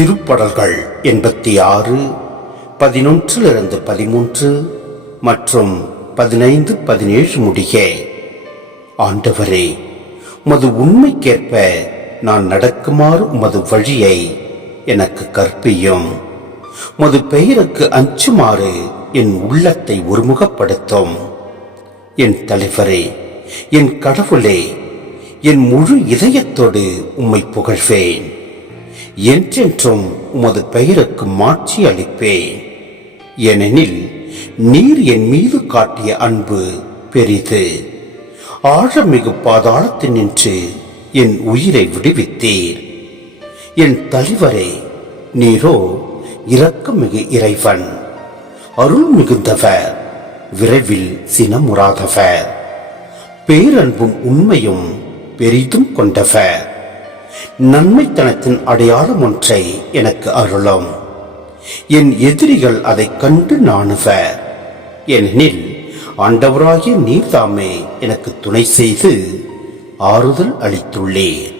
திருப்படல்கள் 86 11-13 மற்றும் 15-17 முடிய. ஆண்டவரே, உமது உண்மைக்கேற்ப நான் நடக்குமாறு உமது வழியை எனக்கு கற்பியும். உமது பெயருக்கு அஞ்சுமாறு என் உள்ளத்தை ஒருமுகப்படுத்தும். என் தலைவரே, என் கடவுளே, என் முழு இதயத்தோடு உம்மை புகழ்வேன். என்றென்றும் உமது பெயருக்கு மாட்சி அளிப்பேன். ஏனெனில் நீர் என் மீது காட்டிய அன்பு பெரிது. ஆழமிகு பாதாளத்தினின்று என் உயிரை விடுவித்தீர். என் தலைவரே, நீரோ இரக்கமிகு இறைவன், அருள் மிகுந்தவர், விரைவில் சினமுறாதவர், பேரன்பும் உண்மையும் பெரிதும் கொண்டவர். நன்மைத்தனத்தின் அடையாளம் ஒன்றை எனக்கு அருளும். என் எதிரிகள் அதை கண்டு நாணுவர். ஏனெனில் ஆண்டவராகிய நீர்தாமே எனக்கு துணை செய்து ஆறுதல் அளித்துள்ளீர்.